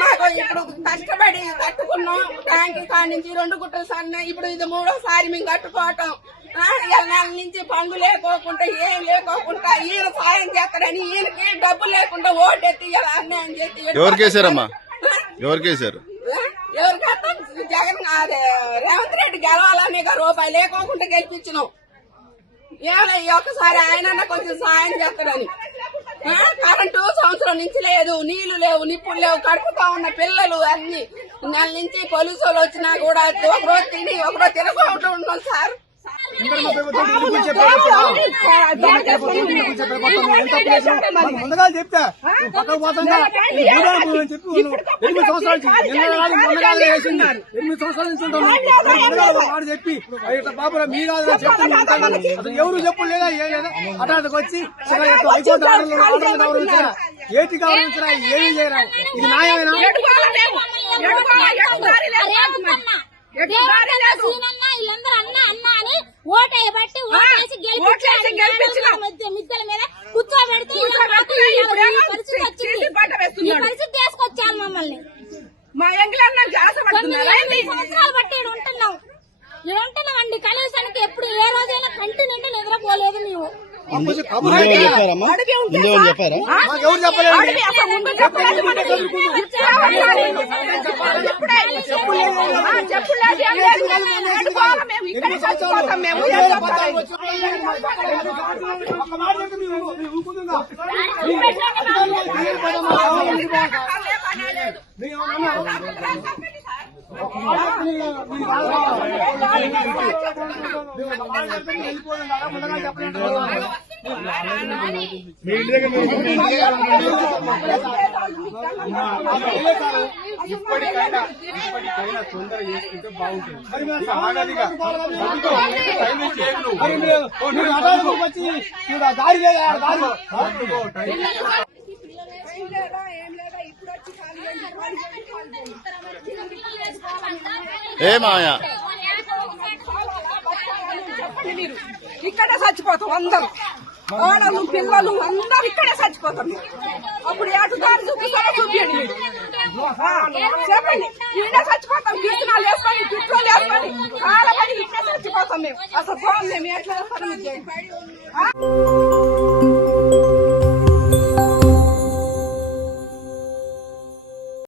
మాకు ఇప్పుడు కష్టపడి కట్టుకున్నాం ట్యాంక్ కాడి నుంచి 2 గుట్టలు సన్న ఇప్పుడు ఇది 3వ సారి మేము కట్టుకోవటం. నెల నుంచి పండు లేకోకుండా ఏం లేకోకుండా ఈయన సాయం చేస్తాడని ఈయనకి డబ్బు లేకుండా ఓటెత్తి అన్యాయం చేసి ఎవరికేసారమ్మా? ఎవరికేసారు? ఎవరికైతే జగన్ రేవంత్ రెడ్డి గెలవాలని రూపాయి లేకోకుండా గెలిపించినాం. ఏమైనా ఒక్కసారి ఆయన కొంచెం సాయం చేస్తాడని. కరెంటు సంవత్సరం నుంచి లేదు, నీళ్లు లేవు, నిప్పులు లేవు, కడుపుతా ఉన్న పిల్లలు అన్ని నెల నుంచి పోలీసు వాళ్ళు వచ్చినా కూడా ఒకరోజు తిని ఒకరోజు తినకుండా ఉన్నాం సార్. ముందుగా చెప్తా పక్కకు పోతుందా 8 సంవత్సరాల నుంచి ఉంటాను చెప్పి బాబు మీ కాదు చెప్తాను. ఎవరు చెప్పు లేదా హఠాత్తుకు వచ్చి హైకోర్టు గౌరవించరా, ఏటి గౌరవించరా, ఏమీ చేయరా? ఇది న్యాయమేనా? వీళ్ళందరూ అన్న అన్న అని ఓటేయబట్టి ఓటేసి మిద్దెల మీద కూర్చోబెడితే పరిస్థితి తీసుకొచ్చాను మమ్మల్ని. మా ఎంగిలన్న 9 సంవత్సరాలు బట్టి ఉంటున్నాం అండి. కనీసానికి ఎప్పుడు ఏ రోజైనా కంటి నిండా నిద్రపోలేదు మేము. చెప్పారమ్మా? చెప్పారా? ఎవరు చెప్పలేదు. ఇప్పటికైనా తొందర చేసుకుంటే బాగుంటుంది. దారి లేదా ఏ మాయా ఇక్కడే చచ్చిపోతాం అందరూ, ఆడలు పిల్లలు అందరూ ఇక్కడే చచ్చిపోతాం. అప్పుడు ఎటు దారి చూపిస్తారో చూపించండి మీరు, చెప్పండి. ఈయన చచ్చిపోతాం, కిస్తున్నాలు వేసుకొని పిట్రోలు వేసుకొని కాలపడి ఇక్కడే చచ్చిపోతాం మేము. అసలు మేము ఎట్లా వేస్తాం?